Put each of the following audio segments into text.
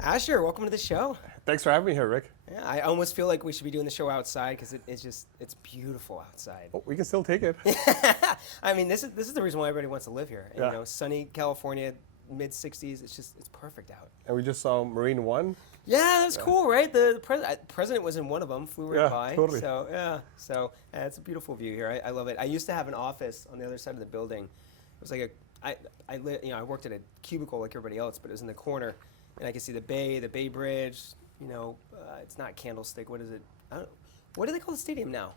Asher, welcome to the show. Thanks for having me here, Rick. Yeah, I almost feel like we should be doing the show outside because it's beautiful outside. Oh, we can still take it. I mean, this is the reason why everybody wants to live here. And, Yeah. You know, sunny California, mid 60s. It's perfect out. And we just saw Marine One. Yeah, that's cool, right? The president was in one of them. Flew right Yeah, by. totally. So it's a beautiful view here. I love it. I used to have an office on the other side of the building. It was like I worked at a cubicle like everybody else, but it was in the corner. And I could see the Bay Bridge. You know, it's not Candlestick. What is it? What do they call the stadium now?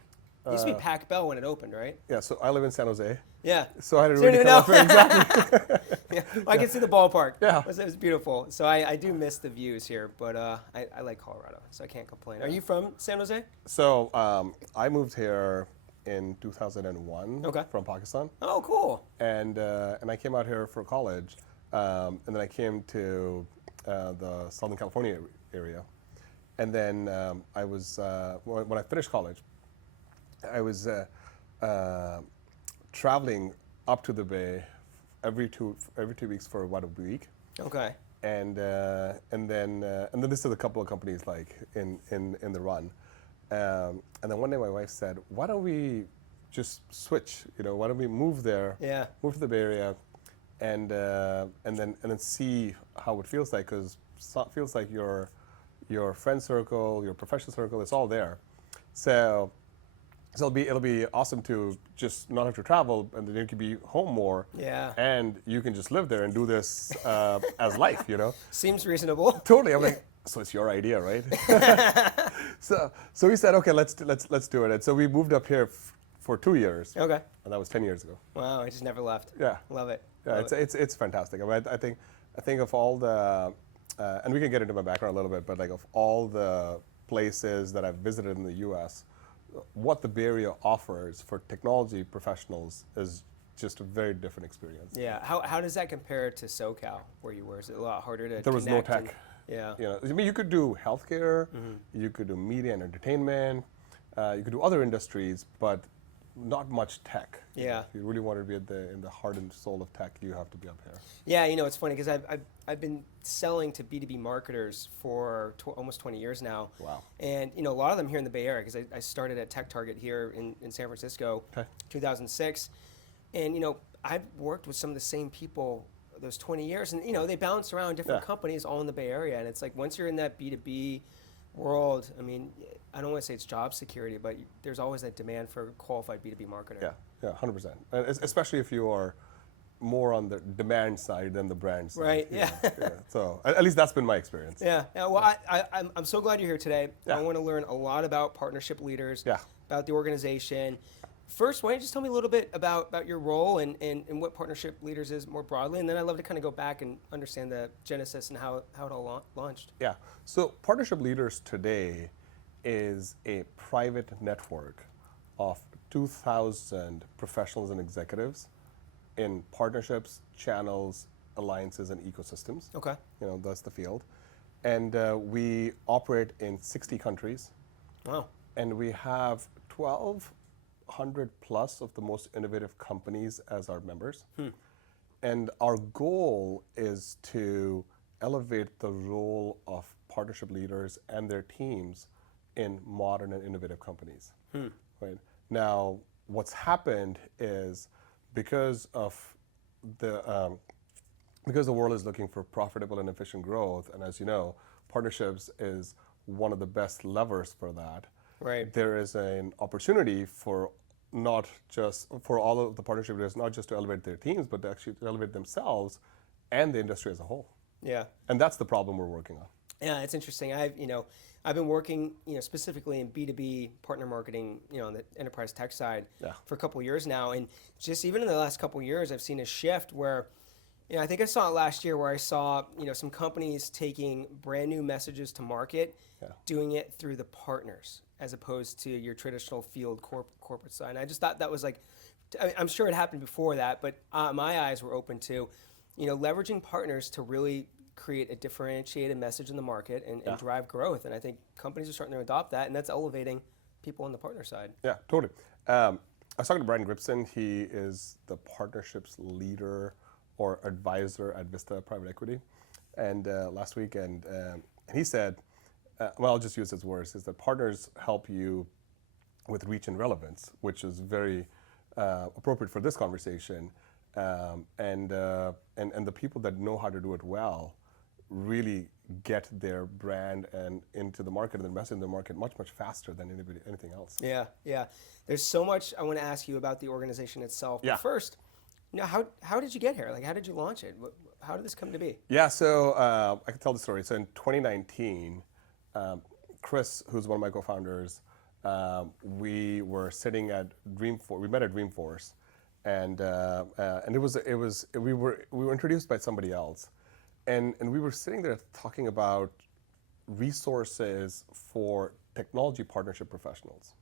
It used to be Pac Bell when it opened, right? Yeah, so I live in San Jose. Yeah. So I had to So you really don't come up here. Exactly. Yeah. Well, I can see the ballpark. Yeah. It was beautiful. So I do miss the views here, but I like Colorado, so I can't complain. Are you from San Jose? So I moved here in 2001 from Pakistan. Oh, cool. And I came out here for college. And then I came to the Southern California area. And then I was, when I finished college, I was traveling up to the Bay every two weeks for about a week. Okay. And then this is a couple of companies like in the run. And then one day my wife said, "Why don't we just switch? You know, why don't we move there? Yeah. Move to the Bay Area, and then see how it feels like, because it feels like your friend circle, your professional circle, it's all there. So it'll be awesome to just not have to travel, and then you can be home more. Yeah. And you can just live there and do this as life, you know. Seems reasonable. Totally. I'm like, so it's your idea, right? So we said, okay, let's do it. And so we moved up here for 2 years. Okay. And that was 10 years ago. Wow, I just never left. Yeah. Love it. Yeah, Love it's fantastic. I mean, I think of all the, and we can get into my background a little bit, but like of all the places that I've visited in the U.S., what the Bay Area offers for technology professionals is just a very different experience. Yeah. How does that compare to SoCal, where you were? Is it a lot harder to There was no connect tech. Yeah. You know, I mean, you could do healthcare, you could do media and entertainment, you could do other industries, but not much tech. You know, Yeah. if you really want to be in the heart and soul of tech, you have to be up here. Yeah, you know, it's funny because I've been selling to B2B marketers for almost 20 years now. Wow. And, you know, a lot of them here in the Bay Area, because I started at Tech Target here in San Francisco, 2006. And, you know, I've worked with some of the same people those 20 years. And, you know, they bounce around different companies all in the Bay Area. And it's like once you're in that B2B world, I mean, I don't want to say it's job security, but there's always that demand for a qualified B2B marketer. Yeah, 100%. And especially if you are more on the demand side than the brand side. Right, yeah. So at least that's been my experience. Yeah, well, I'm so glad you're here today. Yeah. I want to learn a lot about partnership leaders, Yeah. about the organization. First, why don't you just tell me a little bit about your role and what partnership leaders is more broadly, and then I'd love to kind of go back and understand the genesis and how it all launched. Yeah. So Partnership Leaders today is a private network of 2,000 professionals and executives in partnerships, channels, alliances, and ecosystems. Okay. You know, that's the field. And we operate in 60 countries. Wow. And we have 1,200 plus of the most innovative companies as our members. And our goal is to elevate the role of partnership leaders and their teams in modern and innovative companies. Right? Now, what's happened is because the world is looking for profitable and efficient growth, and as you know, partnerships is one of the best levers for that. Right. There is an opportunity for all of the partnership leaders, not just to elevate their teams, but to actually elevate themselves and the industry as a whole. Yeah. And that's the problem we're working on. Yeah, it's interesting. I've been working, specifically in B2B partner marketing, on the enterprise tech side for a couple of years now. And just even in the last couple of years, I've seen a shift where, I think I saw it last year where I saw, some companies taking brand new messages to market, doing it through the partners as opposed to your traditional field corporate side. And I just thought that was like, I'm sure it happened before that, but my eyes were open to, leveraging partners to really create a differentiated message in the market and drive growth. And I think companies are starting to adopt that, and that's elevating people on the partner side. Yeah, totally. I was talking to Brian Gripson. He is the partnerships leader or advisor at Vista Private Equity, and last week, and he said, well, I'll just use his words, is that partners help you with reach and relevance, which is very appropriate for this conversation, and the people that know how to do it well really get their brand and into the market and invest in the market much faster than anything else. Yeah, yeah. There's so much I want to ask you about the organization itself. Yeah. But first, how did you get here? Like, how did you launch it? How did this come to be? Yeah, so I can tell the story. So in 2019, Chris, who's one of my co-founders, we were sitting at Dreamforce. We met at Dreamforce, and we were introduced by somebody else, and we were sitting there talking about resources for technology partnership professionals,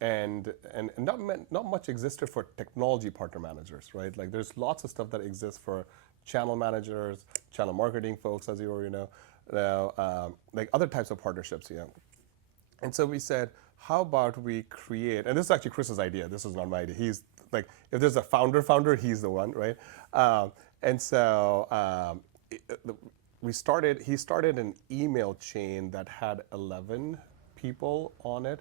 and not much existed for technology partner managers, right? Like there's lots of stuff that exists for channel managers, channel marketing folks, as you already know, like other types of partnerships, yeah. And so we said, how about we create, and this is actually Chris's idea, this is not my idea. He's like, if there's a founder, he's the one, right? And so he started an email chain that had 11 people on it,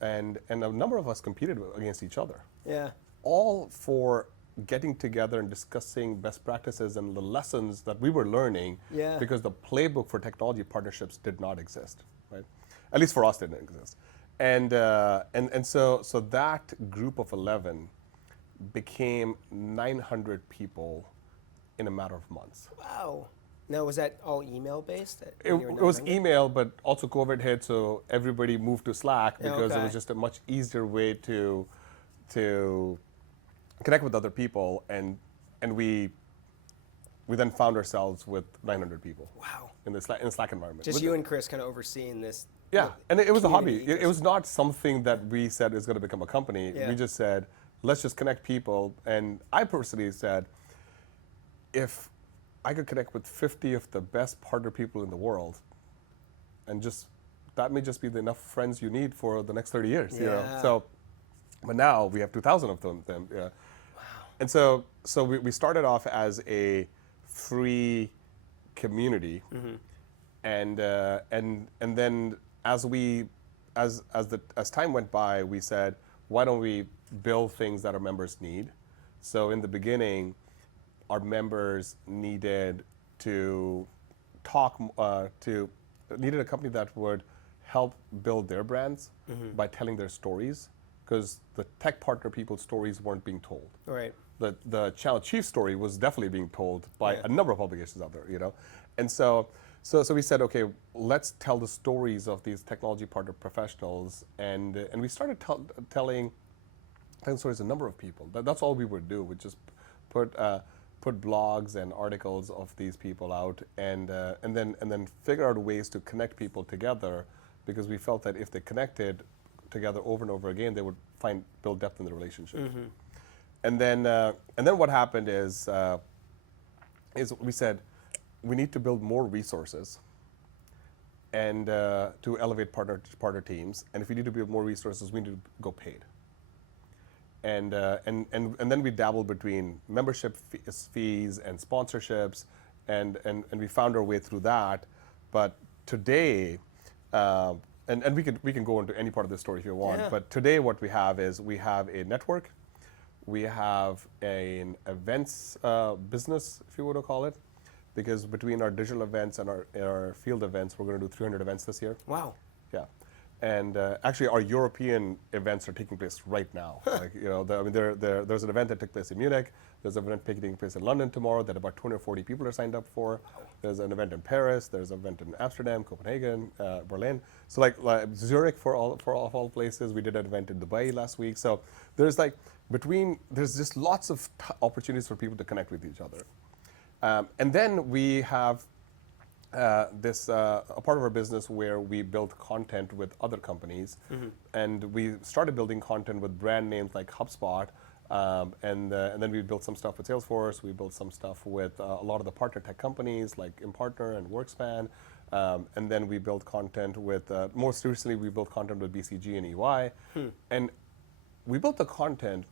and a number of us competed against each other. Yeah. All for getting together and discussing best practices and the lessons that we were learning, Yeah. because the playbook for technology partnerships did not exist, right? At least for us, didn't exist. And so that group of 11 became 900 people in a matter of months. Wow. Now, was that all email based? It was email, but also COVID hit, so everybody moved to Slack because it was just a much easier way to connect with other people, and we then found ourselves with 900 people. Wow. In the Slack environment. Just you and Chris kind of overseeing this. Yeah, and it was a hobby. It was not something that we said is going to become a company. Yeah. We just said, let's just connect people. And I personally said, if I could connect with 50 of the best partner people in the world, and that may just be enough friends you need for the next 30 years. Yeah. You know? So, but now we have 2,000 of them. Yeah. Wow. And so we started off as a free community, and then as time went by, we said, why don't we build things that our members need? So in the beginning, our members needed to needed a company that would help build their brands by telling their stories, because the tech partner people's stories weren't being told. Right. The channel chief story was definitely being told by a number of publications out there, you know, and so we said, okay, let's tell the stories of these technology partner professionals, and we started telling stories of a number of people. That's all we would do. We just put blogs and articles of these people out, and then figure out ways to connect people together, because we felt that if they connected together over and over again, they would build depth in the relationship. And then what happened is we said, we need to build more resources and to elevate partner teams. And if we need to build more resources, we need to go paid. And then we dabbled between membership fees and sponsorships, and we found our way through that. But today, and we can go into any part of this story if you want. Yeah. But today, what we have is we have a network. We have an events business, if you want to call it, because between our digital events and our field events, we're going to do 300 events this year. Wow. Yeah, and actually, our European events are taking place right now. Like, you know, there's an event that took place in Munich. There's an event taking place in London tomorrow that about 240 people are signed up for. There's an event in Paris. There's an event in Amsterdam, Copenhagen, Berlin. So like Zurich for all places. We did an event in Dubai last week. So there's just lots of opportunities for people to connect with each other. And then we have a part of our business where we build content with other companies, and we started building content with brand names like HubSpot, and then we built some stuff with Salesforce. We built some stuff with a lot of the partner tech companies like ImPartner and WorkSpan, and then we built content with most recently we built content with BCG and EY, and we built the content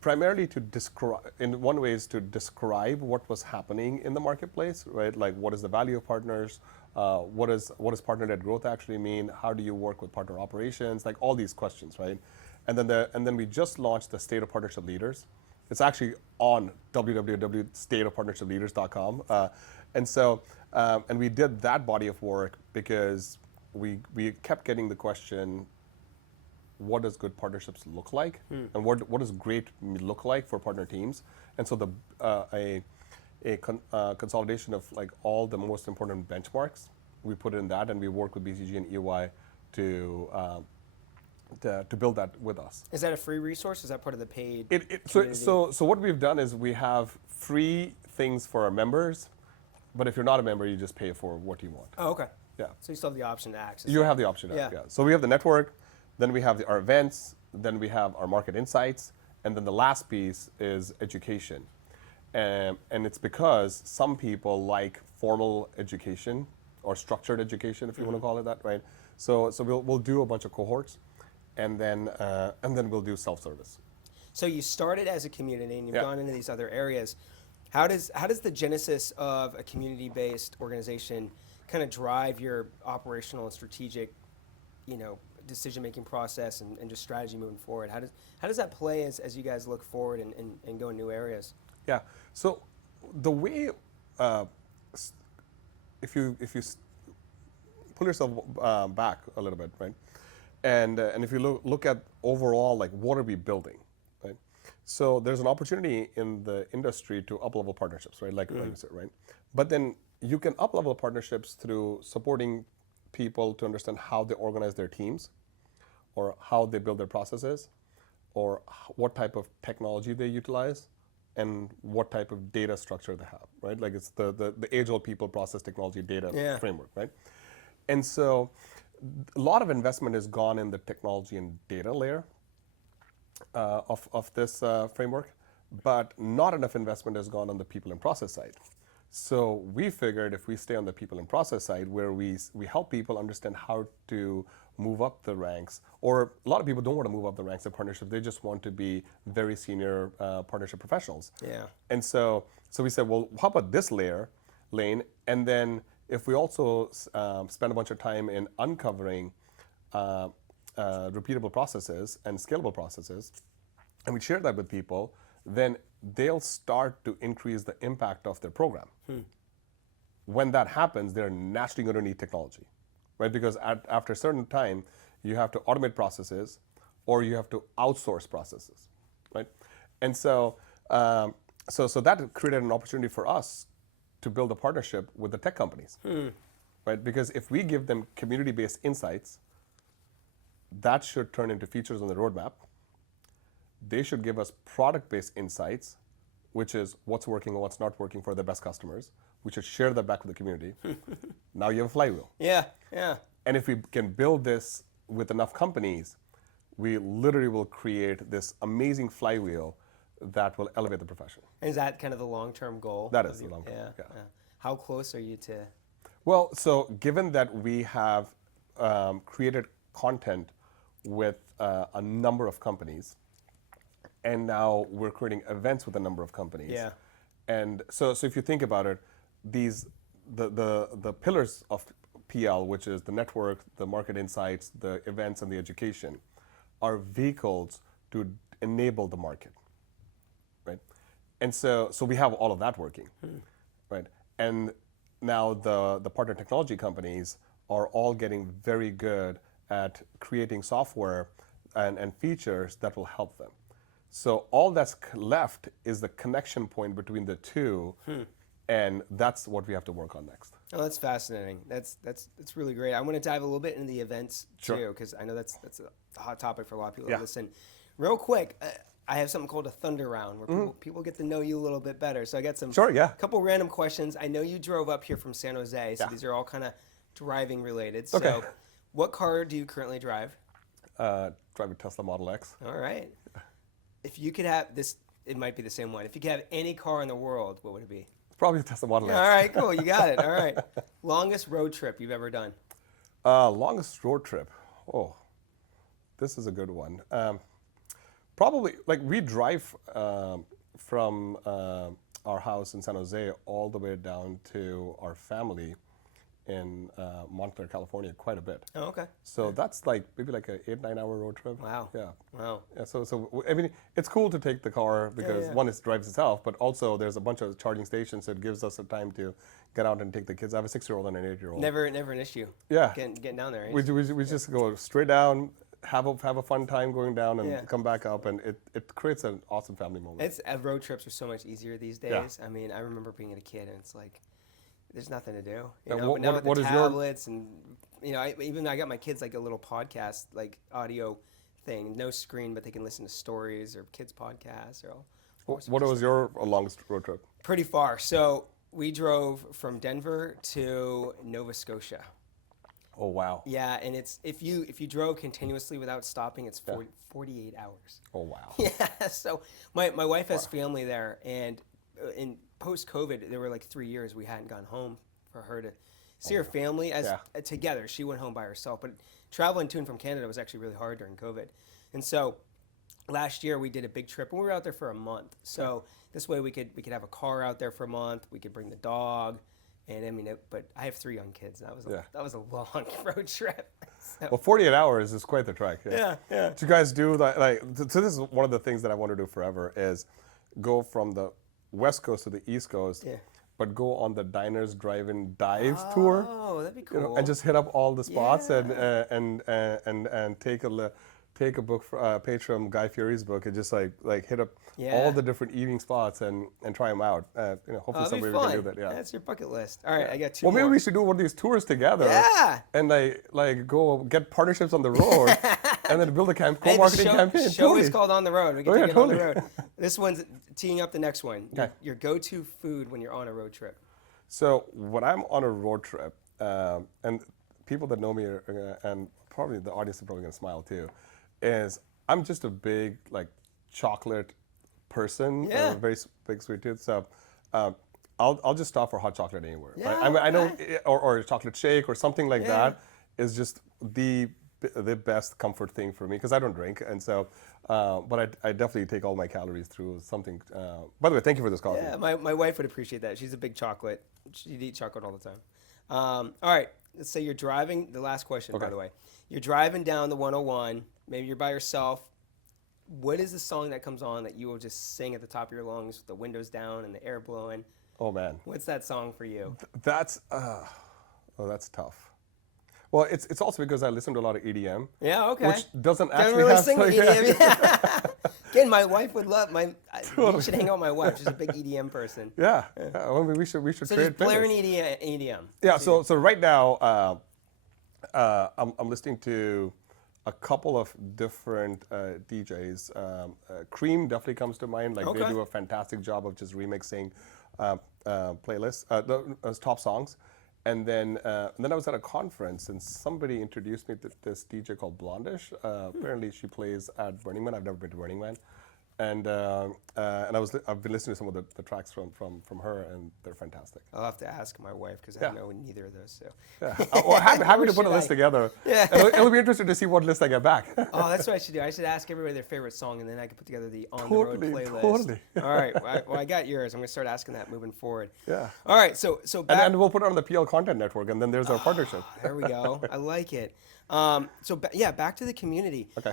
primarily to describe, in one way is to describe what was happening in the marketplace, right? Like what is the value of partners? What does partner-led growth actually mean? How do you work with partner operations? Like all these questions, right? And then we just launched the State of Partnership Leaders. It's actually on www.stateofpartnershipleaders.com. And we did that body of work because we kept getting the question, what does good partnerships look like? And what does great look like for partner teams? And so consolidation of like all the most important benchmarks, we put in that, and we work with BCG and EY to build that with us. Is that a free resource? Is that part of the paid? So what we've done is we have free things for our members, but if you're not a member, you just pay for what you want. Oh, okay. Yeah. So you still have the option to access. You have the option. Yeah. So we have the network, then we have our events, then we have our market insights, and then the last piece is education. And it's because some people like formal education or structured education, if you want to call it that, right? So we'll do a bunch of cohorts, and then we'll do self-service. So you started as a community, and you've gone into these other areas. How does the genesis of a community-based organization kind of drive your operational and strategic, decision-making process and just strategy moving forward? How does that play as you guys look forward and go in new areas? Yeah. So the way, if you pull yourself back a little bit, right, and if you look at overall, like what are we building, right? So there's an opportunity in the industry to up-level partnerships, right? Like you said, right? But then you can up-level partnerships through supporting people to understand how they organize their teams, or how they build their processes, or what type of technology they utilize, and what type of data structure they have, right? Like it's the age-old people, process, technology, data framework, right? And so a lot of investment has gone in the technology and data layer of this framework, but not enough investment has gone on the people and process side. So we figured if we stay on the people and process side, where we help people understand how to move up the ranks, or a lot of people don't want to move up the ranks of partnership, they just want to be very senior partnership professionals. Yeah. And so we said, well, how about this lane? And then if we also spend a bunch of time in uncovering repeatable processes and scalable processes, and we share that with people, then they'll start to increase the impact of their program. When that happens, they're naturally going to need technology, right? Because after a certain time, you have to automate processes, or you have to outsource processes, right? And so that created an opportunity for us to build a partnership with the tech companies, right? Because if we give them community-based insights, that should turn into features on the roadmap. They should give us product-based insights, which is what's working and what's not working for their best customers. We should share that back with the community. Now you have a flywheel. Yeah. And if we can build this with enough companies, we literally will create this amazing flywheel that will elevate the profession. And is that kind of the long-term goal? That is the long-term, yeah. How close are you to? Well, so given that we have created content with a number of companies, and now we're creating events with a number of companies. Yeah. And so if you think about it, the pillars of PL, which is the network, the market insights, the events, and the education, are vehicles to enable the market, right? And so we have all of that working, right? And now the partner technology companies are all getting very good at creating software and features that will help them. So all that's left is the connection point between the two, and that's what we have to work on next. Oh, that's fascinating. That's really great. I want to dive a little bit into the events too, because I know that's a hot topic for a lot of people to listen. Real quick, I have something called a Thunder Round, where people get to know you a little bit better. So I got some couple random questions. I know you drove up here from San Jose, so these are all kind of driving related. Okay. So what car do you currently drive? Drive a Tesla Model X. All right. If you could have this, it might be the same one. If you could have any car in the world, what would it be? Probably a Tesla Model X. All right, cool. You got it. All right. Longest road trip you've ever done? Longest road trip. Oh, this is a good one. Probably, like we drive from our house in San Jose all the way down to our family in Montclair, California, quite a bit. Oh, okay. So that's like maybe like an 8-9 hour road trip. Wow. Yeah. Wow. Yeah. So I mean, it's cool to take the car because one, it drives itself, but also there's a bunch of charging stations, so it gives us a time to get out and take the kids. I have a 6-year-old and an 8-year-old. Never an issue. Yeah. Getting down there. We just go straight down, have a fun time going down, and come back up, and it creates an awesome family moment. Road trips are so much easier these days. Yeah. I mean, I remember being a kid, and it's like there's nothing to do. And but now with the tablets and I got my kids like a little podcast, like audio thing, no screen, but they can listen to stories or kids podcasts or all. What was your longest road trip? Pretty far. So we drove from Denver to Nova Scotia. Oh wow. Yeah, and it's if you drove continuously without stopping, it's 48 hours. Oh wow. Yeah. So my wife has family there, and in post-COVID, there were like 3 years we hadn't gone home for her to see her family together. She went home by herself, but traveling to and from Canada was actually really hard during COVID. And so last year we did a big trip, and we were out there for a month. So this way we could have a car out there for a month. We could bring the dog, and I mean, but I have 3 young kids. And that was a long road trip. So. Well, 48 hours is quite the trek. Yeah. Do you guys do that? Like, so this is one of the things that I want to do forever is go from the West Coast to the East Coast, but go on the diners, drive-in, dives tour. Oh, that'd be cool. And just hit up all the spots and take a book, page from Guy Fieri's book, and just like hit up all the different eating spots and try them out. Hopefully somebody can do that. Yeah, that's your bucket list. All right, I got 2 more. more. Maybe we should do one of these tours together. Yeah. And like go get partnerships on the road, and then build a co-marketing campaign. The show is called On the Road. We can take it totally. on the road. This one's teeing up the next one. Okay. Your go-to food when you're on a road trip. So when I'm on a road trip, and people that know me and probably the audience is probably gonna smile too, is I'm just a big like chocolate person, very big sweet tooth. So I'll just stop for hot chocolate anywhere. Yeah, I know, or a chocolate shake or something like that is just the best comfort thing for me because I don't drink, and so but I definitely take all my calories through something. By the way, thank you for this coffee. Yeah, my wife would appreciate that. She's a big chocolate. She'd eat chocolate all the time. All right, let's say you're driving. The last question, by the way, you're driving down the 101. Maybe you're by yourself. What is the song that comes on that you will just sing at the top of your lungs with the windows down and the air blowing? Oh man, what's that song for you? That's tough. Well, it's also because I listen to a lot of EDM. Yeah, okay. Which doesn't actually really have sing EDM. Yeah. Again, my wife would love Totally. You should hang out with my wife. She's a big EDM person. Yeah. Well, we should So trade just blaring EDM. Yeah. So right now, I'm listening to a couple of different DJs. Cream definitely comes to mind. Like they do a fantastic job of just remixing playlists, those top songs. And then I was at a conference, and somebody introduced me to this DJ called Blondish. Apparently, she plays at Burning Man. I've never been to Burning Man, and I've been listening to some of the tracks from her, and they're fantastic. I'll have to ask my wife because I know neither of those. So. Yeah. Well, happy to put a list together. Yeah. And it'll be interesting to see what list I get back. Oh, that's what I should do. I should ask everybody their favorite song, and then I can put together the on-the-road playlist. Totally. All right. Well, I got yours. I'm going to start asking that moving forward. Yeah. All right. So back. And we'll put it on the PL Content Network, and then there's our partnership. There we go. I like it. Back to the community. Okay.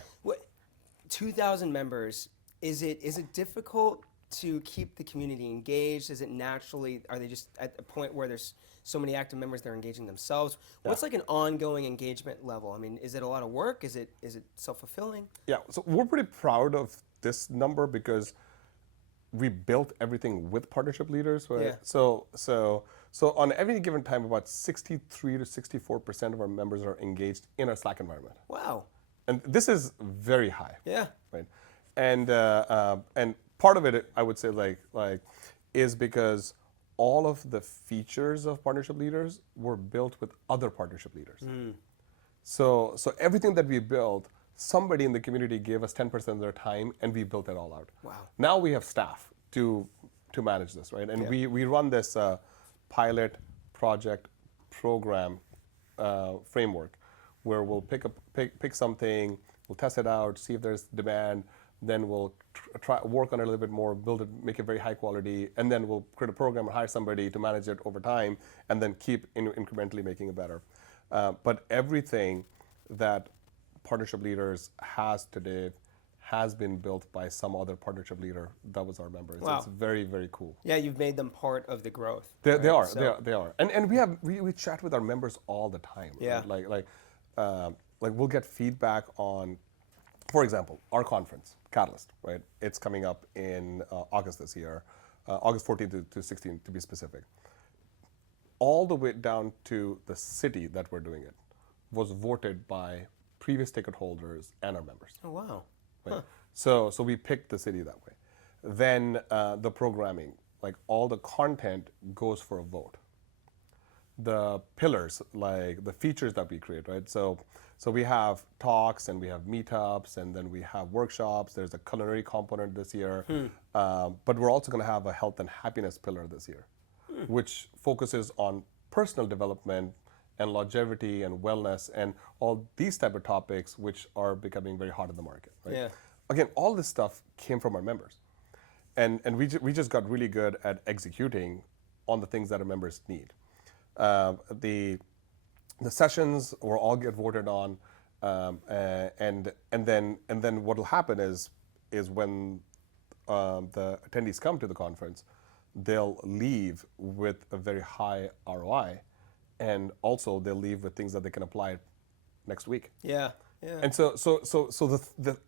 2,000 members. Is it difficult to keep the community engaged? Is it naturally? Are they just at a point where there's so many active members they're engaging themselves? What's like an ongoing engagement level? I mean, is it a lot of work? Is it self-fulfilling? Yeah. So we're pretty proud of this number because we built everything with partnership leaders. Right? Yeah. So on any given time, about 63 to 64% of our members are engaged in our Slack environment. Wow. And this is very high. Yeah. Right. And part of it, I would say, is because all of the features of partnership leaders were built with other partnership leaders. So everything that we built, somebody in the community gave us 10% of their time, and we built it all out. Wow. Now we have staff to manage this, right? And we run this pilot project program framework where we'll pick something, we'll test it out, see if there's demand. then we'll try work on it a little bit more, build it, make it very high quality, and then we'll create a program or hire somebody to manage it over time, and then keep incrementally making it better. But everything that partnership leaders has today has been built by some other partnership leader that was our member. Wow. It's very, very cool. Yeah, you've made them part of the growth. They right? are. And we chat with our members all the time. Yeah. Right? Like we'll get feedback on, for example, our conference, Catalyst, right? It's coming up in August this year, August 14th to 16th to be specific. All the way down to the city that we're doing it was voted by previous ticket holders and our members. Oh, wow. Right? Huh. So we picked the city that way. Then the programming, like all the content goes for a vote. The pillars, like the features that we create, right? So we have talks and we have meetups and then we have workshops. There's a culinary component this year, but we're also going to have a health and happiness pillar this year, which focuses on personal development and longevity and wellness and all these type of topics, which are becoming very hot in the market. Right? Yeah. Again, all this stuff came from our members, and we just got really good at executing on the things that our members need. The sessions will all get voted on, and then what will happen is when the attendees come to the conference, they'll leave with a very high ROI, and also they'll leave with things that they can apply next week. Yeah. Yeah. And so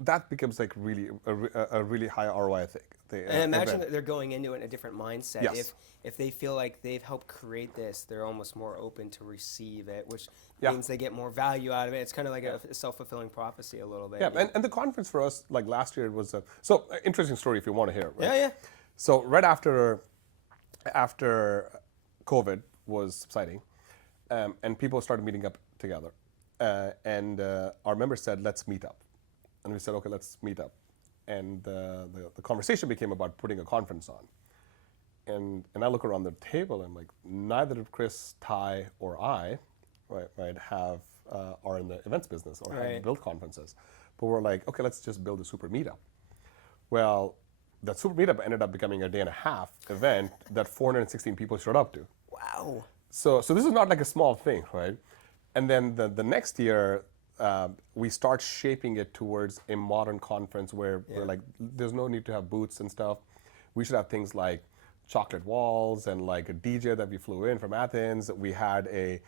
that becomes like really a really high ROI thing. And I imagine that they're going into it in a different mindset. Yes. If they feel like they've helped create this, they're almost more open to receive it, which Yeah. means they get more value out of it. It's kind of like a self-fulfilling prophecy a little bit. Yeah, and the conference for us, like last year, it was interesting story if you want to hear. Right? Yeah, yeah. So right after COVID was subsiding, and people started meeting up together, and our members said, "Let's meet up," and we said, "Okay, let's meet up." And the conversation became about putting a conference on. And I look around the table and I'm like, neither did Chris, Ty, or I, right, are in the events business or Right. have built conferences. But we're like, okay, let's just build a super meetup. Well, that super meetup ended up becoming a 1.5 day event that 416 people showed up to. Wow. So this is not like a small thing, right? And then the next year, we start shaping it towards a modern conference where we're like, there's no need to have booths and stuff. We should have things like chocolate walls and like a DJ that we flew in from Athens. We had a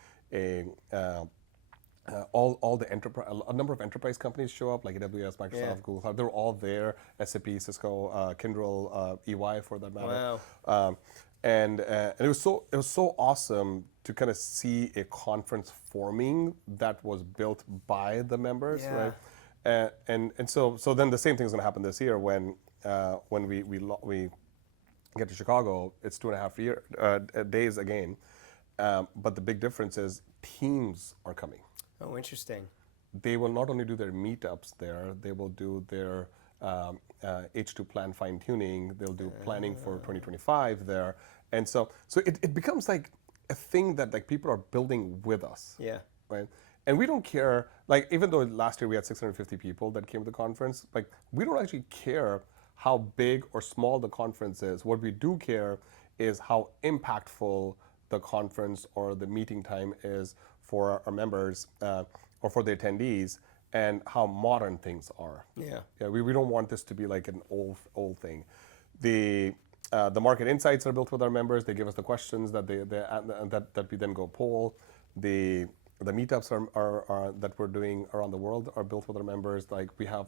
number of enterprise companies show up, like AWS, Microsoft, Google Cloud. They were all there. SAP, Cisco, Kyndryl, EY for that matter. Wow. And it was so awesome to kind of see a conference forming that was built by the members, Yeah. right? And so then the same thing is going to happen this year when we get to Chicago. It's 2.5 days again, but the big difference is teams are coming. Oh, interesting. They will not only do their meetups there, they will do their H2 plan fine tuning. They'll do planning for 2025 there, and so it becomes like a thing that like people are building with us. Yeah. Right. And we don't care. Like even though last year we had 650 people that came to the conference, like we don't actually care how big or small the conference is. What we do care is how impactful the conference or the meeting time is for our members or for the attendees, and how modern things are. Yeah. Yeah. We don't want this to be like an old thing. The market insights are built with our members. They give us the questions that that we then go poll. The meetups are that we're doing around the world are built with our members. Like we have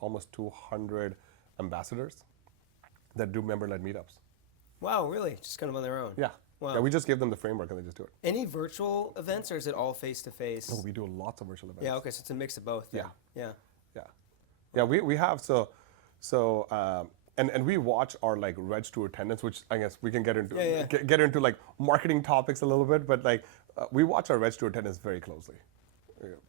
almost 200 ambassadors that do member-led meetups. Wow, really? Just kind of on their own? Yeah. Wow. Yeah, we just give them the framework and they just do it. Any virtual events, or is it all face-to-face? No, we do lots of virtual events. Yeah, okay, so it's a mix of both then. Yeah. Yeah. Yeah, we have and we watch our like reg to attendance, which I guess we can get into get into like marketing topics a little bit, but like we watch our reg to attendance very closely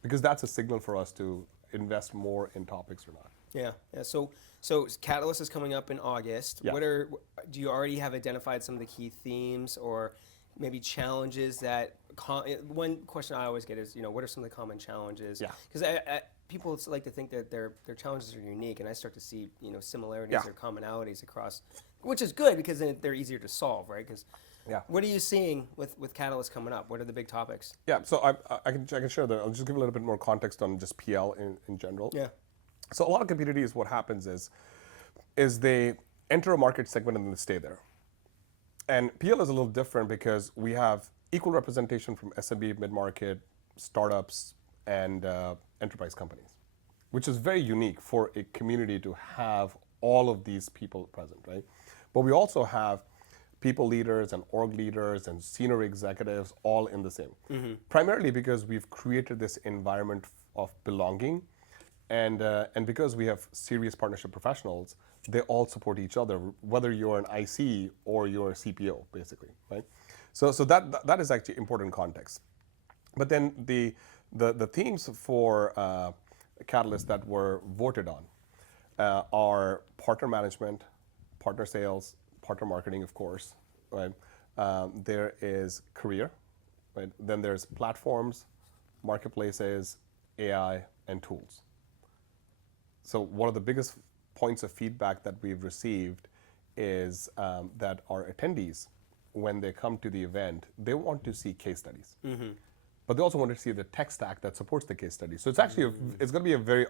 because that's a signal for us to invest more in topics or not. Yeah. So Catalyst is coming up in August. Yeah. Do you already have identified some of the key themes or maybe challenges that one question I always get is, what are some of the common challenges? Yeah. Because people like to think that their challenges are unique, and I start to see similarities or commonalities across, which is good because then they're easier to solve, right? Because what are you seeing with Catalyst coming up? What are the big topics? Yeah, so I can share that. I'll just give a little bit more context on just PL in general. Yeah. So a lot of communities, what happens is they enter a market segment and then they stay there. And PL is a little different because we have equal representation from SMB, mid-market, startups, and enterprise companies, which is very unique for a community to have all of these people present, right? But we also have people leaders and org leaders and senior executives all in the same. Primarily because we've created this environment of belonging, and because we have serious partnership professionals, they all support each other, whether you're an IC or you're a CPO, basically, right? So that is actually important context. But then the themes for Catalyst that were voted on are partner management, partner sales, partner marketing, of course, right? There is career, right? Then there's platforms, marketplaces, AI, and tools. So one of the biggest points of feedback that we've received is that our attendees, when they come to the event, they want to see case studies. But they also want to see the tech stack that supports the case studies. So it's actually it's going to be a very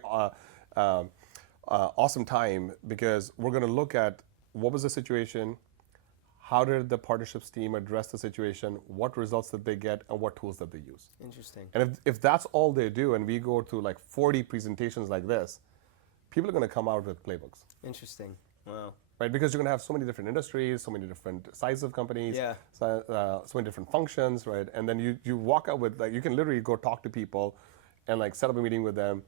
awesome time because we're going to look at what was the situation, how did the partnerships team address the situation, what results did they get, and what tools did they use. Interesting. And if that's all they do, and we go to like 40 presentations like this, people are going to come out with playbooks. Interesting. Wow. Right, because you're going to have so many different industries, so many different sizes of companies, so many different functions, right? And then you walk out with, like, you can literally go talk to people and like set up a meeting with them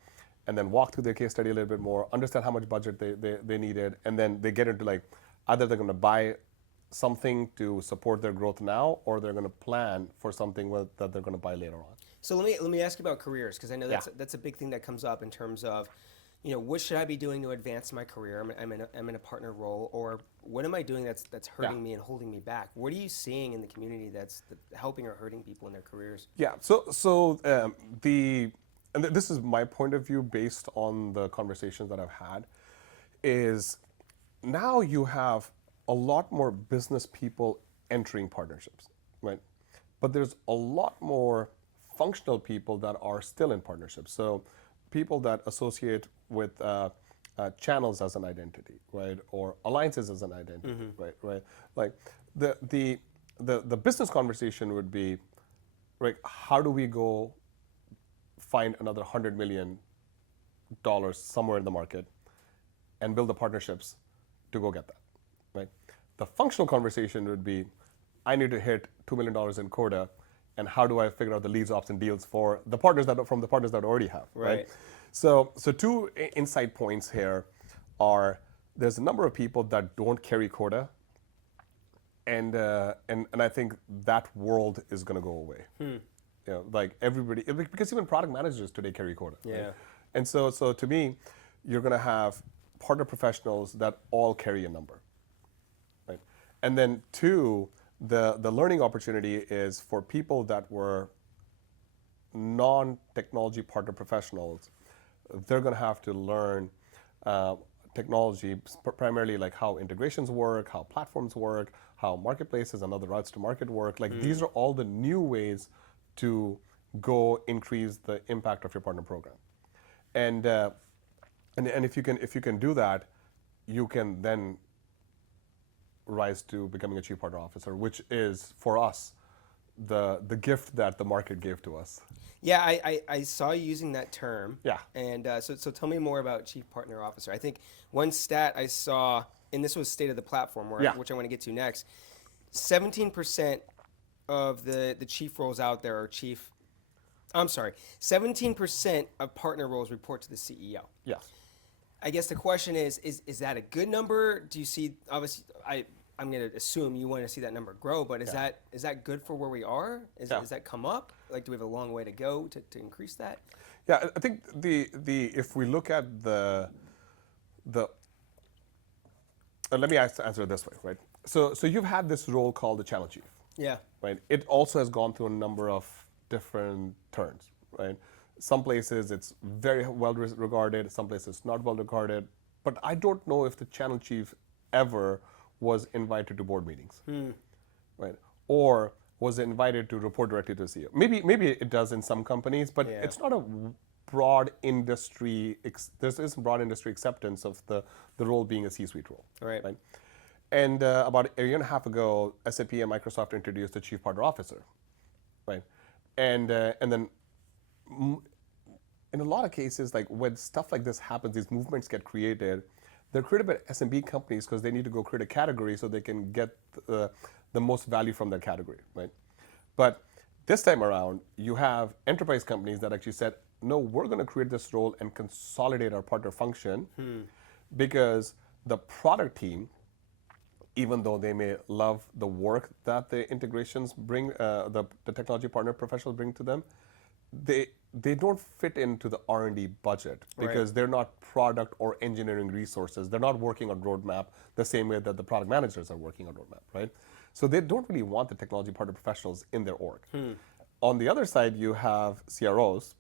and then walk through their case study a little bit more, understand how much budget they needed, and then they get into like, either they're going to buy something to support their growth now, or they're going to plan for something that they're going to buy later on. So let me ask you about careers, because I know that's a big thing that comes up in terms of, what should I be doing to advance my career? I'm in a partner role, or what am I doing that's hurting me and holding me back? What are you seeing in the community that's helping or hurting people in their careers? Yeah. And this is my point of view based on the conversations that I've had, is now you have a lot more business people entering partnerships, right? But there's a lot more functional people that are still in partnerships. So people that associate with channels as an identity, right, or alliances as an identity, right. Like the business conversation would be, right, how do we go find another $100 million somewhere in the market and build the partnerships to go get that, right? The functional conversation would be, I need to hit $2 million in quota, and how do I figure out the leads, ops, and deals for the partners that I already have, right? So two insight points here are, there's a number of people that don't carry quota, and I think that world is going to go away. Like everybody, because even product managers today carry quota. Yeah. Right? And so to me, you're going to have partner professionals that all carry a number, right? And then two, the learning opportunity is for people that were non-technology partner professionals. They're going to have to learn technology, primarily like how integrations work, how platforms work, how marketplaces and other routes to market work. Like these are all the new ways to go increase the impact of your partner program. And if you can do that, you can then rise to becoming a chief partner officer, which is for us the gift that the market gave to us. Yeah, I saw you using that term. Yeah. And so tell me more about chief partner officer. I think one stat I saw, and this was state of the platform, which I want to get to next. 17% of the chief roles out there are 17% of partner roles report to the CEO. Yeah. I guess the question is that a good number? Do you see, obviously, I'm going to assume you want to see that number grow, but is that good for where we are? Does that come up? Like, do we have a long way to go to increase that? Yeah, I think if we look at the let me answer it this way, right? So you've had this role called the channel chief. Yeah. Right. It also has gone through a number of different turns, right? Some places it's very well regarded, some places not well regarded. But I don't know if the channel chief ever was invited to board meetings, right? Or was invited to report directly to the CEO. Maybe it does in some companies, but it's not a broad industry. There isn't broad industry acceptance of the role being a C-suite role, right? And about a year and a half ago, SAP and Microsoft introduced a chief partner officer, right? And then in a lot of cases, like when stuff like this happens, these movements get created. They're created by SMB companies because they need to go create a category so they can get the most value from their category, right? But this time around, you have enterprise companies that actually said, no, we're going to create this role and consolidate our partner function because the product team, even though they may love the work that the integrations bring, the technology partner professionals bring to them, they don't fit into the R&D budget because they're not product or engineering resources. They're not working on roadmap the same way that the product managers are working on roadmap, right? So they don't really want the technology partner professionals in their org. On the other side, you have CROs,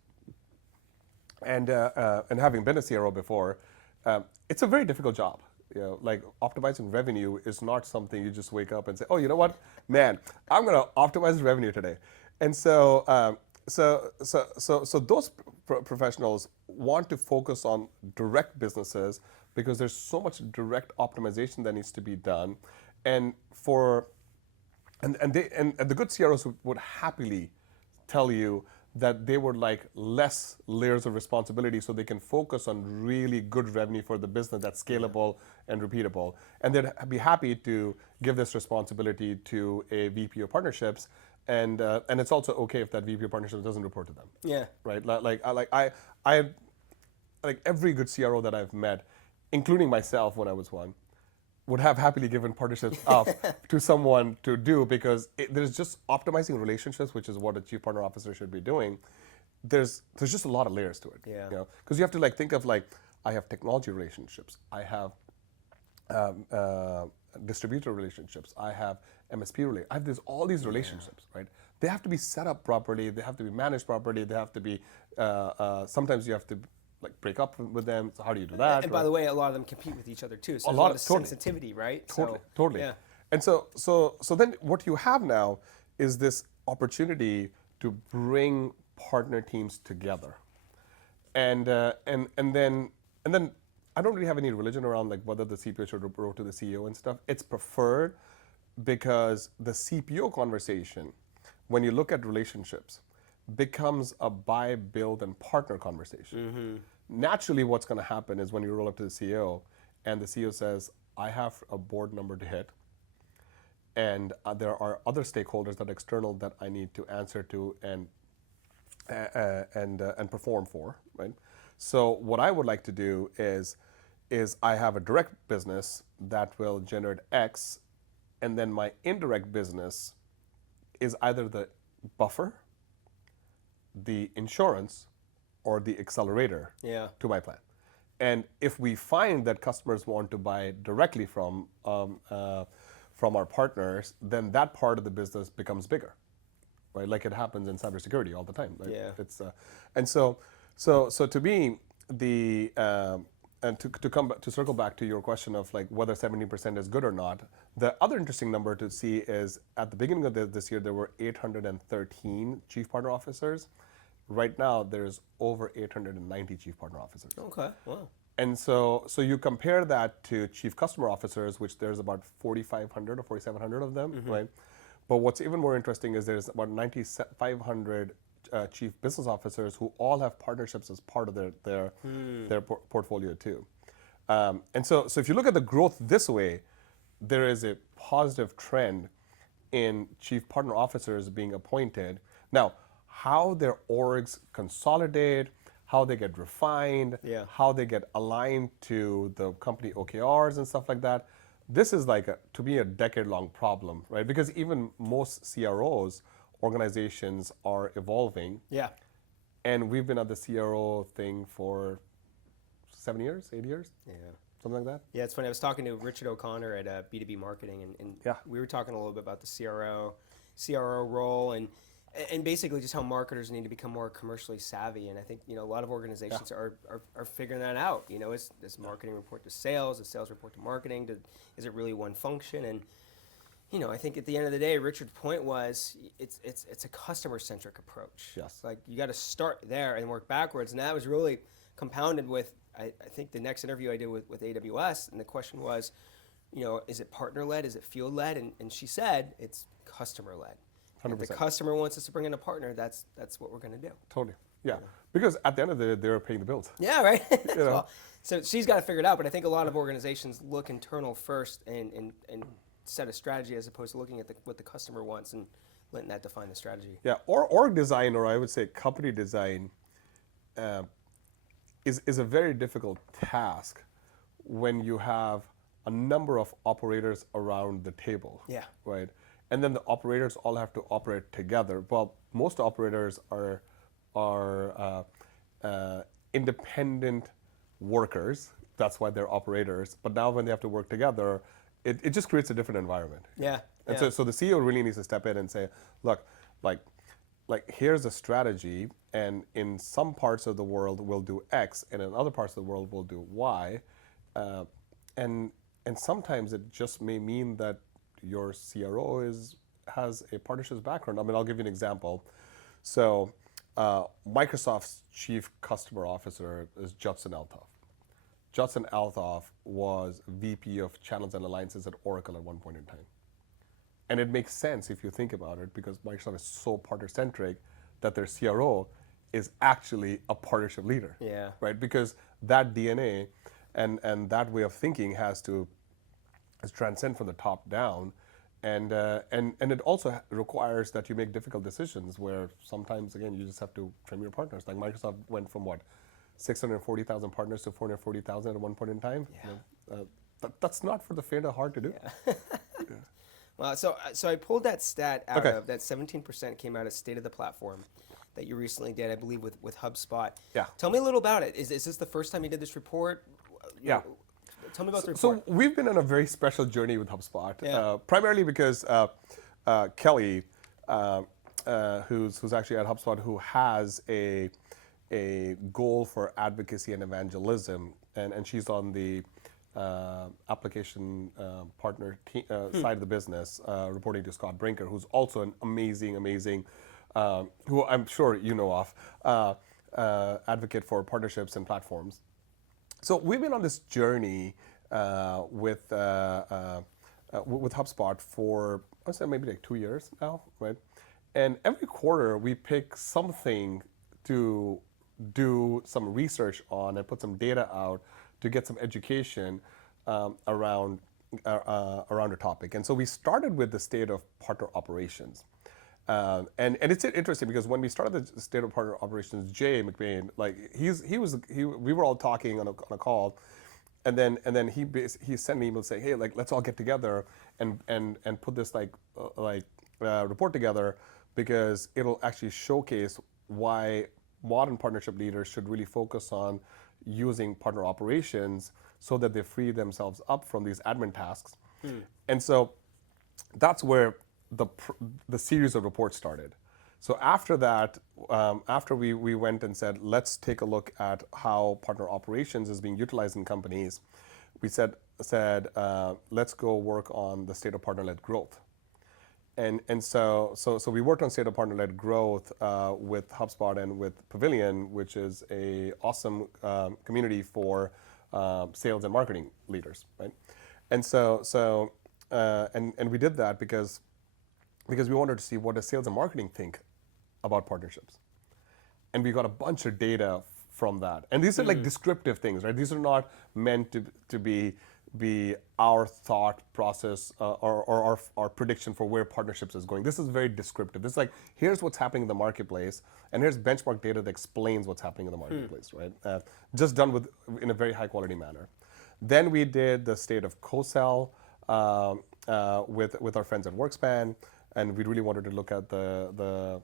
and having been a CRO before, it's a very difficult job. You know, like optimizing revenue is not something you just wake up and say, oh, you know what, man, I'm going to optimize revenue today. And so those professionals want to focus on direct businesses because there's so much direct optimization that needs to be done, and the good CROs would happily tell you that they would like less layers of responsibility so they can focus on really good revenue for the business that's scalable and repeatable. And they'd be happy to give this responsibility to a VP of partnerships. And it's also okay if that VP of partnerships doesn't report to them. Yeah. Right. Like every good CRO that I've met, including myself when I was one, would have happily given partnerships up to someone to do because there's just optimizing relationships, which is what a chief partner officer should be doing. There's just a lot of layers to it. Yeah. You know, because you have to like think of like I have technology relationships, I have distributor relationships, I have MSP relationships. I have all these relationships, right? They have to be set up properly. They have to be managed properly. They have to be. Sometimes you have to like break up with them. So how do you do that? And by the way, a lot of them compete with each other too. So there's a lot of sensitivity, right? Totally. Yeah. And so then what you have now is this opportunity to bring partner teams together, and then I don't really have any religion around like whether the CPO should report to the CEO and stuff. It's preferred because the CPO conversation, when you look at relationships, becomes a buy, build, and partner conversation. Naturally, what's going to happen is when you roll up to the CEO and the CEO says, I have a board number to hit, and there are other stakeholders that are external that I need to answer to and perform for, right? So what I would like to do is I have a direct business that will generate X, and then my indirect business is either the buffer, the insurance, or the accelerator to my plan. And if we find that customers want to buy directly from our partners, then that part of the business becomes bigger, right? Like it happens in cybersecurity all the time. Right? Yeah. It's and so to me the and to circle back to your question of like whether 70% is good or not, the other interesting number to see is at the beginning of this year there were 813 chief partner officers. Right now there's over 890 chief partner officers. Okay, wow. And so you compare that to chief customer officers, which there's about 4,500 or 4,700 of them, right? But what's even more interesting is there's about 9,500 chief business officers who all have partnerships as part of their portfolio too. And so if you look at the growth this way, there is a positive trend in chief partner officers being appointed. Now, how their orgs consolidate, how they get refined, how they get aligned to the company OKRs and stuff like that, this is like, to me, a decade-long problem, right? Because even most CROs, organizations are evolving. Yeah. And we've been at the CRO thing for 7 years, 8 years? Yeah. Something like that? Yeah, it's funny. I was talking to Richard O'Connor at B2B Marketing, and we were talking a little bit about the CRO role, and and basically just how marketers need to become more commercially savvy. And I think, a lot of organizations are figuring that out. Is does marketing report to sales? Does sales report to marketing? Is it really one function? And I think at the end of the day, Richard's point was it's a customer-centric approach. Yes. Like you got to start there and work backwards. And that was really compounded with, I think, the next interview I did with AWS. And the question was, is it partner-led? Is it field-led? And she said it's customer-led. 100%. If the customer wants us to bring in a partner, that's what we're going to do. Totally. Yeah. Because at the end of the day, they're paying the bills. Yeah, right. Well, so she's got to figure it out. But I think a lot of organizations look internal first and set a strategy as opposed to looking at what the customer wants and letting that define the strategy. Yeah. Or org design, or I would say company design, is a very difficult task when you have a number of operators around the table. Yeah. Right. And then the operators all have to operate together. Well, most operators are independent workers. That's why they're operators. But now when they have to work together, it just creates a different environment. Yeah. And so the CEO really needs to step in and say, look, like here's a strategy, and in some parts of the world we'll do X, and in other parts of the world we'll do Y, and sometimes it just may mean that your CRO has a partnerships background. I mean, I'll give you an example. So Microsoft's Chief Customer Officer is Judson Althoff. Judson Althoff was VP of Channels and Alliances at Oracle at one point in time. And it makes sense if you think about it, because Microsoft is so partner-centric that their CRO is actually a partnership leader. Yeah. Right? Because that DNA and that way of thinking has to transcend from the top down, and it also requires that you make difficult decisions where sometimes, again, you just have to trim your partners. Like Microsoft went from 640,000 partners to 440,000 at one point in time. Yeah. That's not for the faint of heart to do. Yeah. Well, so I pulled that stat out of that 17% came out of State of the Platform that you recently did, I believe, with HubSpot. Yeah. Tell me a little about it. Is this the first time you did this report? Yeah. Tell me about the report. So we've been on a very special journey with HubSpot, Yeah. primarily because Kelly, who's actually at HubSpot, who has a goal for advocacy and evangelism, and she's on the application partner side of the business, reporting to Scott Brinker, who's also an amazing, who I'm sure you know of, advocate for partnerships and platforms. So we've been on this journey with HubSpot for, I'd say maybe like 2 years now, right? And every quarter we pick something to do some research on and put some data out to get some education around a topic. And so we started with the state of partner operations. And it's interesting because when we started the state of partner operations, Jay McBain, like we were all talking on a call, and then he sent me an email saying, hey, like let's all get together and put this report together, because it'll actually showcase why modern partnership leaders should really focus on using partner operations so that they free themselves up from these admin tasks. And so that's where the series of reports started. So after that, after we went and said, let's take a look at how partner operations is being utilized in companies, we said let's go work on the state of partner-led growth. And so we worked on state of partner-led growth with HubSpot and with Pavilion, which is a awesome community for sales and marketing leaders, right? And so we did that because we wanted to see what does sales and marketing think about partnerships. And we got a bunch of data from that. And these are like descriptive things, right? These are not meant to be our thought process or our prediction for where partnerships is going. This is very descriptive. This is like, here's what's happening in the marketplace, and here's benchmark data that explains what's happening in the marketplace, right? Just done in a very high quality manner. Then we did the state of co-sell with our friends at WorkSpan, and we really wanted to look at the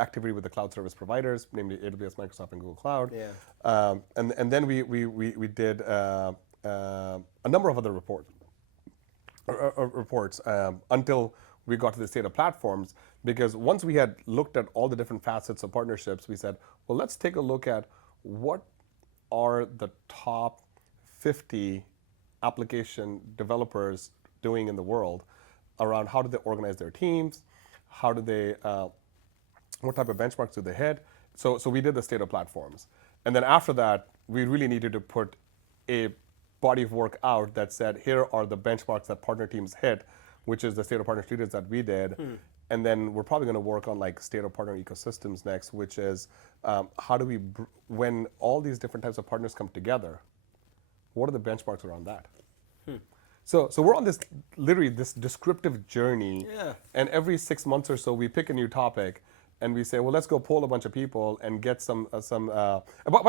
activity with the cloud service providers, namely AWS, Microsoft, and Google Cloud. Yeah. And then we did a number of other reports until we got to the state of platforms, because once we had looked at all the different facets of partnerships, we said, well, let's take a look at what are the top 50 application developers doing in the world around how do they organize their teams, how do they, what type of benchmarks do they hit. So we did the state of platforms. And then after that, we really needed to put a body of work out that said, here are the benchmarks that partner teams hit, which is the state of partner leaders that we did. And then we're probably going to work on like state of partner ecosystems next, which is how do we, when all these different types of partners come together, what are the benchmarks around that? So we're on this, literally this descriptive journey. Yeah. And every 6 months or so, we pick a new topic and we say, well, let's go poll a bunch of people and get some. By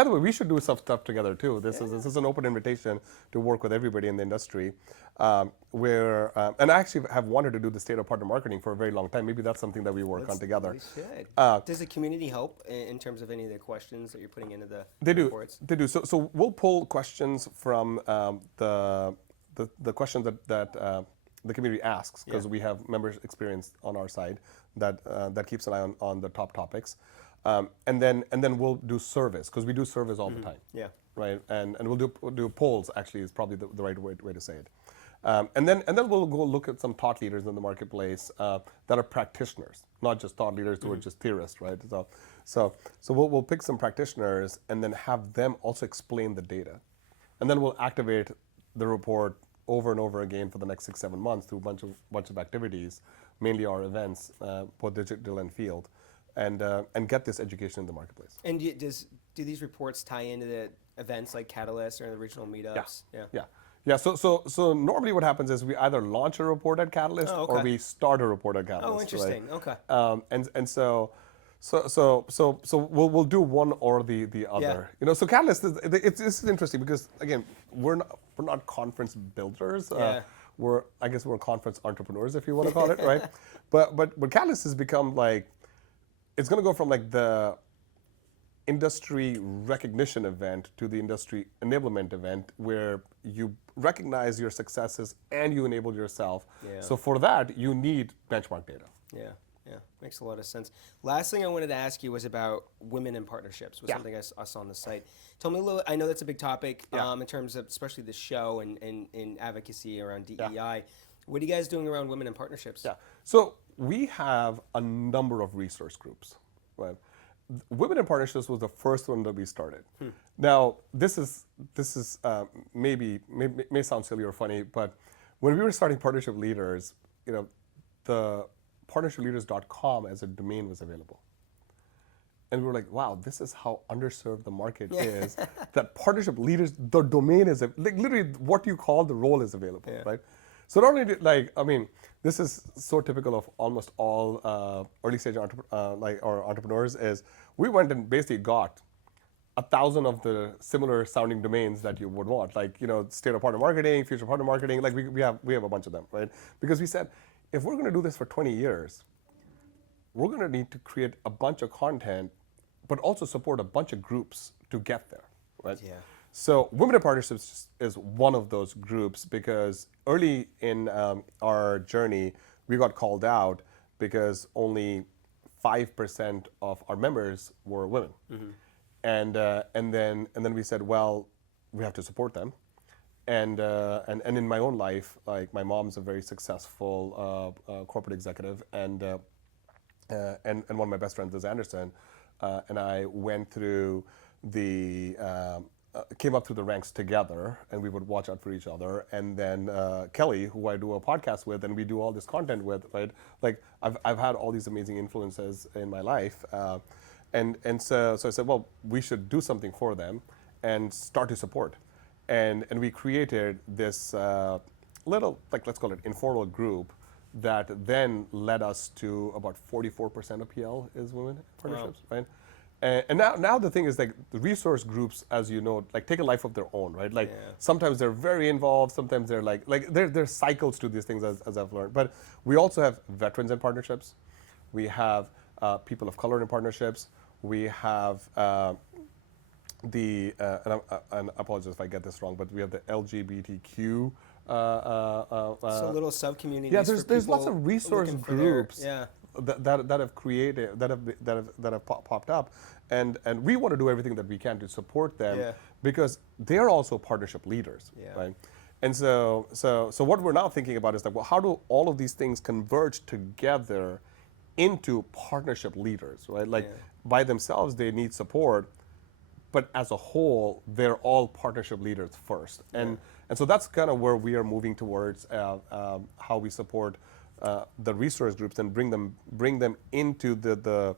the way, we should do some stuff together too. This is an open invitation to work with everybody in the industry. And I actually have wanted to do the state of partner marketing for a very long time. Maybe that's something that we work on together. We should. Does the community help in terms of any of the questions that you're putting into the reports? They do. So we'll pull questions from the questions that the community asks, because we have members experience on our side that keeps an eye on the top topics, and then we'll do surveys, because we do surveys all the time. Yeah. Right. And we'll do polls. Actually, is probably the right way to say it. And then we'll go look at some thought leaders in the marketplace that are practitioners, not just thought leaders who are just theorists, right? So we'll pick some practitioners and then have them also explain the data, and then we'll activate the report over and over again for the next 6-7 months through a bunch of activities, mainly our events, both digital and field, and get this education in the marketplace. And do these reports tie into the events like Catalyst or the regional meetups? Yeah. So normally what happens is we either launch a report at Catalyst or we start a report at Catalyst. Oh, interesting. Right? Okay. So we'll do one or the other. Yeah. So Catalyst it's interesting because again we're not conference builders. I guess we're conference entrepreneurs, if you want to call it, right? But Catalyst has become like, it's going to go from like the industry recognition event to the industry enablement event, where you recognize your successes and you enable yourself. Yeah. So for that, you need benchmark data. Yeah, makes a lot of sense. Last thing I wanted to ask you was about women in partnerships, was something I saw on the site. Tell me a little, I know that's a big topic in terms of especially the show and advocacy around DEI. Yeah. What are you guys doing around women in partnerships? Yeah, so we have a number of resource groups, right? Women in Partnerships was the first one that we started. Now, this is may sound silly or funny, but when we were starting Partnership Leaders, the partnershipleaders.com as a domain was available. And we were like, wow, this is how underserved the market is, that Partnership Leaders, the domain is, like literally what you call the role is available, right? So not only this is so typical of almost all early stage entrepreneurs, is we went and basically got 1,000 of the similar sounding domains that you would want, like state of partner marketing, future partner marketing, like we have a bunch of them, right? Because we said, if we're going to do this for 20 years, we're going to need to create a bunch of content, but also support a bunch of groups to get there, right? Yeah. So Women in Partnerships is one of those groups, because early in our journey, we got called out because only 5% of our members were women. And then we said, well, we have to support them. And in my own life, like my mom's a very successful corporate executive, and one of my best friends is Anderson, and I went through came up through the ranks together, and we would watch out for each other. And then Kelly, who I do a podcast with, and we do all this content with, right? Like I've had all these amazing influences in my life, and so I said, well, we should do something for them and start to support. And we created this little, like, let's call it informal group that then led us to about 44% of PL is women in partnerships, right? And now the thing is, like, the resource groups, as you know, like take a life of their own, right? Like sometimes they're very involved, sometimes they're like there's cycles to these things, as I've learned. But we also have veterans in partnerships. We have people of color in partnerships. We have and I apologize if I get this wrong, but we have the LGBTQ So little sub-communities. Yeah, for there's lots people of resource looking for groups yeah. that have created that have popped up, and we want to do everything that we can to support them Yeah. because they're also partnership leaders, Yeah. right? And so what we're now thinking about is that, well, how do all of these things converge together into partnership leaders, right? Like Yeah. by themselves they need support, but as a whole they're all partnership leaders first, and so that's kind of where we are moving towards, how we support the resource groups and bring them into the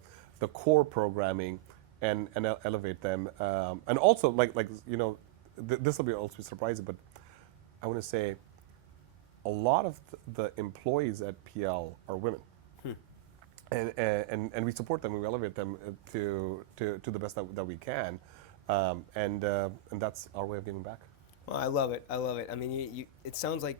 core programming and elevate them, and also like this will be also surprising, but I want to say a lot of the employees at PL are women. And we support them, we elevate them to the best that we can, and that's our way of giving back. Well, I love it. I mean, it sounds like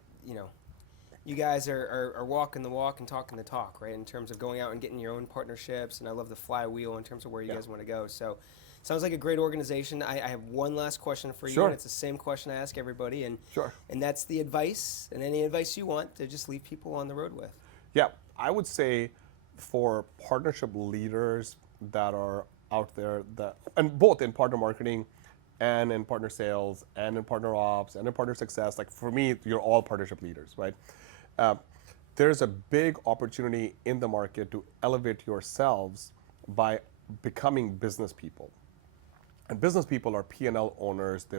you guys are walking the walk and talking the talk, right? In terms of going out and getting your own partnerships, and I love the flywheel in terms of where you guys want to go. So, sounds like a great organization. I have one last question for you, Sure. and it's the same question I ask everybody, and Sure. and that's the advice and any advice you want to just leave people on the road with. Yeah, I would say for partnership leaders that are out there, and both in partner marketing and in partner sales and in partner ops and in partner success, like for me, you're all partnership leaders, right? There's a big opportunity in the market to elevate yourselves by becoming business people. And business people are P&L owners. They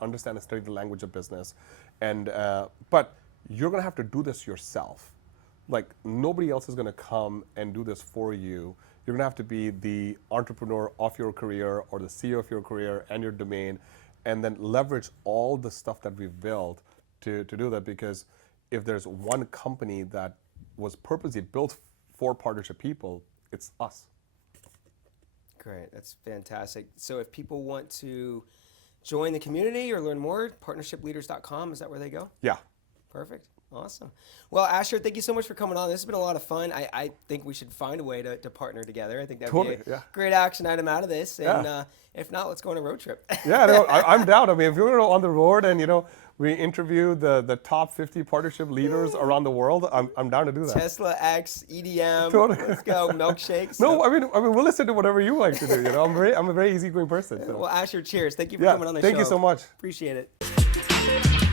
understand and study the language of business, but you're going to have to do this yourself. Like nobody else is going to come and do this for you. You're going to have to be the entrepreneur of your career or the CEO of your career and your domain, and then leverage all the stuff that we've built to do that. Because if there's one company that was purposely built for partnership people, it's us. Great, that's fantastic. So if people want to join the community or learn more, partnershipleaders.com, is that where they go? Yeah. Perfect. Awesome. Well, Asher, thank you so much for coming on. This has been a lot of fun. I think we should find a way to partner together. I think that would be a great action item out of this. And if not, let's go on a road trip. Yeah, no, I'm down. I mean, if you're on the road and we interview the top 50 partnership leaders around the world, I'm down to do that. Tesla X, EDM, Totally. let's go, milkshakes. No, I mean we'll listen to whatever you like to do. I'm a very easygoing person. So. Well, Asher, cheers. Thank you for coming on the show. Thank you so much. Appreciate it.